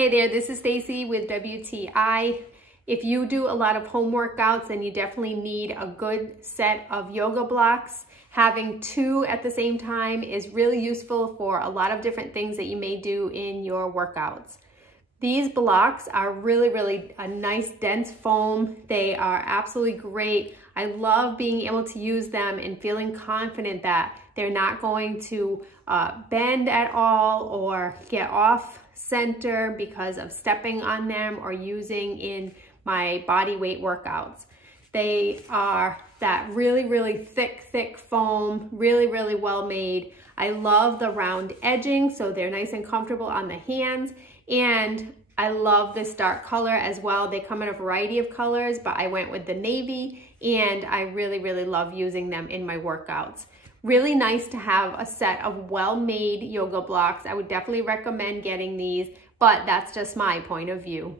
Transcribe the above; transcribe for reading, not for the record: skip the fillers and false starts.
Hey there, this is Stacy with WTI. If you do a lot of home workouts, then you definitely need a good set of yoga blocks. Having two at the same time is really useful for a lot of different things that you may do in your workouts. These blocks are really a nice dense foam. They are absolutely great. I love being able to use them and feeling confident that they're not going to bend at all or get off center because of stepping on them or using in my body weight workouts. They are that really thick foam, really well made. I love the round edging, so they're nice and comfortable on the hands. And I love this dark color as well. They come in a variety of colors, but I went with the navy, and I really love using them in my workouts. Really nice to have a set of well-made yoga blocks. I would definitely recommend getting these, but that's just my point of view.